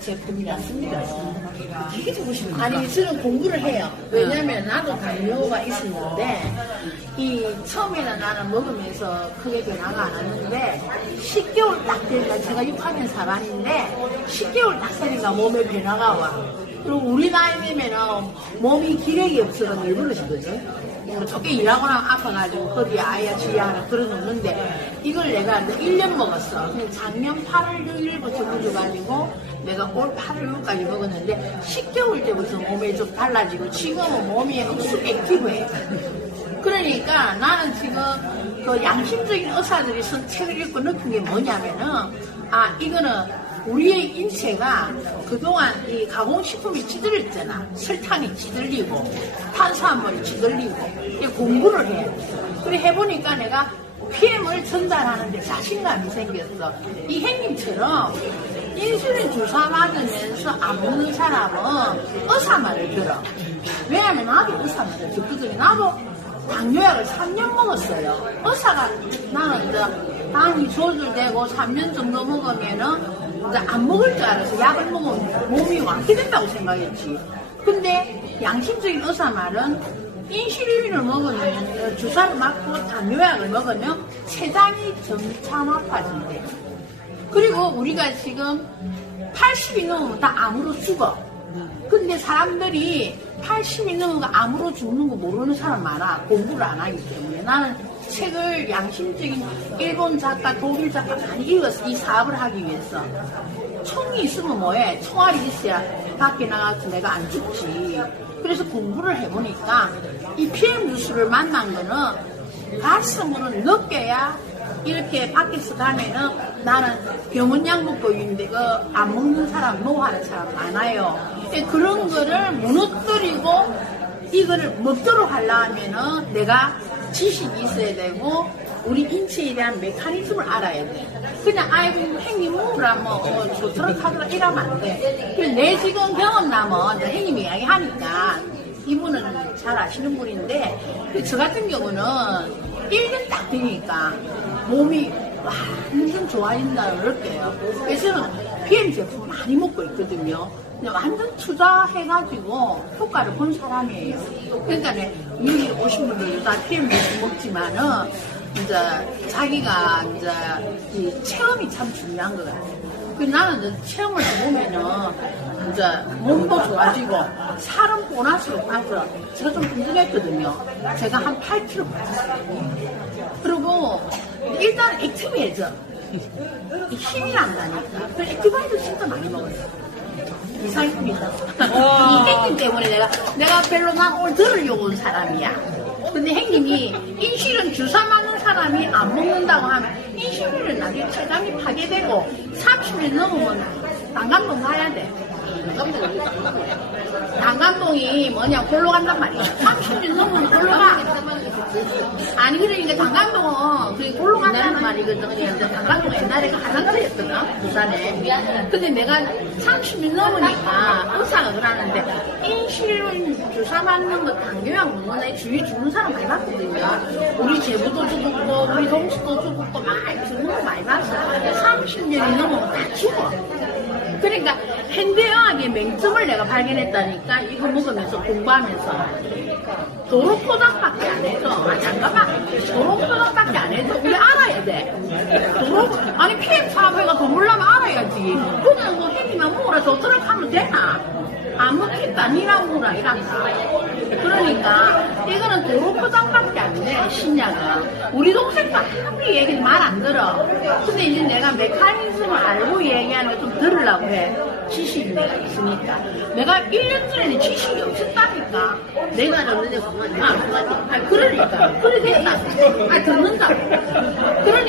제품이 났습니다. 되게 좋으십니다. 아니 저는 공부를 해요. 왜냐면 나도 당뇨가 있었는데 이 처음에는 나는 먹으면서 크게 변화가 안 왔는데 10개월 딱 되니까 제가 6학년 4반인데 10개월 딱 되니까 몸에 변화가 와. 그리고 우리 나이 되면은 몸이 기력이 없어서 늙으시거든. 뭐 좋게 일하거나 아파가지고 허리 아야 지야 그러는데 이걸 내가 1년 먹었어. 작년 8월 6일부터 먹어가지고 내가 올 8월 6일까지 먹었는데 10개월 때부터 몸이 좀 달라지고 지금은 몸이 쑥 액티브해. 그러니까 나는 지금 그 양심적인 의사들이 쓴 책을 읽고 느낀 게 뭐냐면은 아 이거는 우리의 인체가 그동안 이 가공식품이 찌들렸잖아. 설탕이 찌들리고 탄수화물이 찌들리고 이 공부를 해. 그래 해보니까 내가 PM을 전달하는데 자신감이 생겼어. 이 행님처럼 인슐린 주사 맞으면서 안 먹는 사람은 의사 말을 들어. 왜냐면 나도 의사 말을 듣거든요. 나도 당뇨약을 3년 먹었어요. 의사가 나는 이제 당이 조절되고 3년 정도 먹으면은 안 먹을 줄 알아서 약을 먹으면 몸이 완쾌된다고 생각했지. 근데 양심적인 의사 말은 인슐린을 먹으면 주사를 맞고 당뇨약을 먹으면 췌장이 점차 나빠진대. 그리고 우리가 지금 80이 넘으면 다 암으로 죽어. 근데 사람들이 80이 넘으면 암으로 죽는 거 모르는 사람 많아. 공부를 안 하기 때문에. 나는 책을 양심적인 일본 작가, 독일 작가 많이 읽었어. 이 사업을 하기 위해서. 총이 있으면 뭐해? 총알이 있어야 밖에 나가서 내가 안 죽지. 그래서 공부를 해보니까 이 PM 뉴스를 만난 거는 가슴으로 느껴야 이렇게 밖에서 가면은 나는 병원 약 먹고 있는데 그 안 먹는 사람 노하는 사람 많아요. 그런 거를 무너뜨리고 이거를 먹도록 하려면은 내가 지식이 있어야 되고 우리 인체에 대한 메커니즘을 알아야 돼. 그냥 아이고 행님 먹으라 뭐 어, 좋더라 하더라 이러면 안 돼. 내 지금 경험남은 행님이 이야기하니까 이분은 잘 아시는 분인데 그저 같은 경우는 1년 딱 되니까 몸이 완전 좋아진다는 느껴요. 그래서 PM 제품 많이 먹고 있거든요. 완전 투자해가지고 효과를 본 사람이에요. 그러니까 내 여기 오신 분들 다 PM 제품 먹지만은 이제 자기가 이제 이 체험이 참 중요한 것 같아요. 그 나는 이제 체험을 해보면은 이제 몸도 좋아지고 살은 보너스로 빠져. 제가 좀 궁금했거든요. 제가 한 8kg 빠졌어요. 그리고 일단 액티브해져. 이 힘이 난다니까. 그 액티브하이드 진짜 많이 먹었어. 이상입니다. 이 행님 때문에 내가, 내가 별로 난 오늘 들으려고 온 사람이야. 근데 행님이 인슐린 주사 맞는 사람이 안 먹는다고 하면 인슐린은 나중에 췌장이 파괴되고 30일 넘으면 난감동 가야 돼. 단감동이 뭐냐 골로 간단 말이야. 30일 넘으면 골로 가. 아니 그러니까 단감동은 그게 골로 간다는 말이거든. 단감동 옛날에 가상거리였거든 부산에. 근데 내가 30일 넘으니까 의사가 그러는데 인슐린 주사 맞는 거 당뇨약 먹는 애 주위 죽는 사람 많이 봤거든요. 우리 제부도 죽었고 우리 동수도 죽었고 많이 죽는 거 많이 봤어. 30년이 넘으면 다 죽어. 그러니까 현대의학의 맹점을 내가 발견했다니까 이거 먹으면서 공부하면서. 도로 포장밖에 안 해줘 아 잠깐만. 도로 포장밖에 안 해줘 우리 알아야 돼. 도로 아니 PM 사업회가 더 몰라면 알아야지. 그냥 뭐 햄이나 먹으라 좋도록 하면 되나? 안 먹겠다 니랑 먹으라 이란다 그러니까 이거는 도로 포장밖에 신약은 우리 동생도 아무리 얘기를 말 안 들어. 근데 이제 내가 메커니즘을 알고 얘기하는 거 좀 들으려고 해. 지식이 내가 있으니까. 내가 1년 전에는 지식이 없었다니까. 내가 듣는데 그만 아, 그러니까. 그래 됐다 아 듣는다 그러니까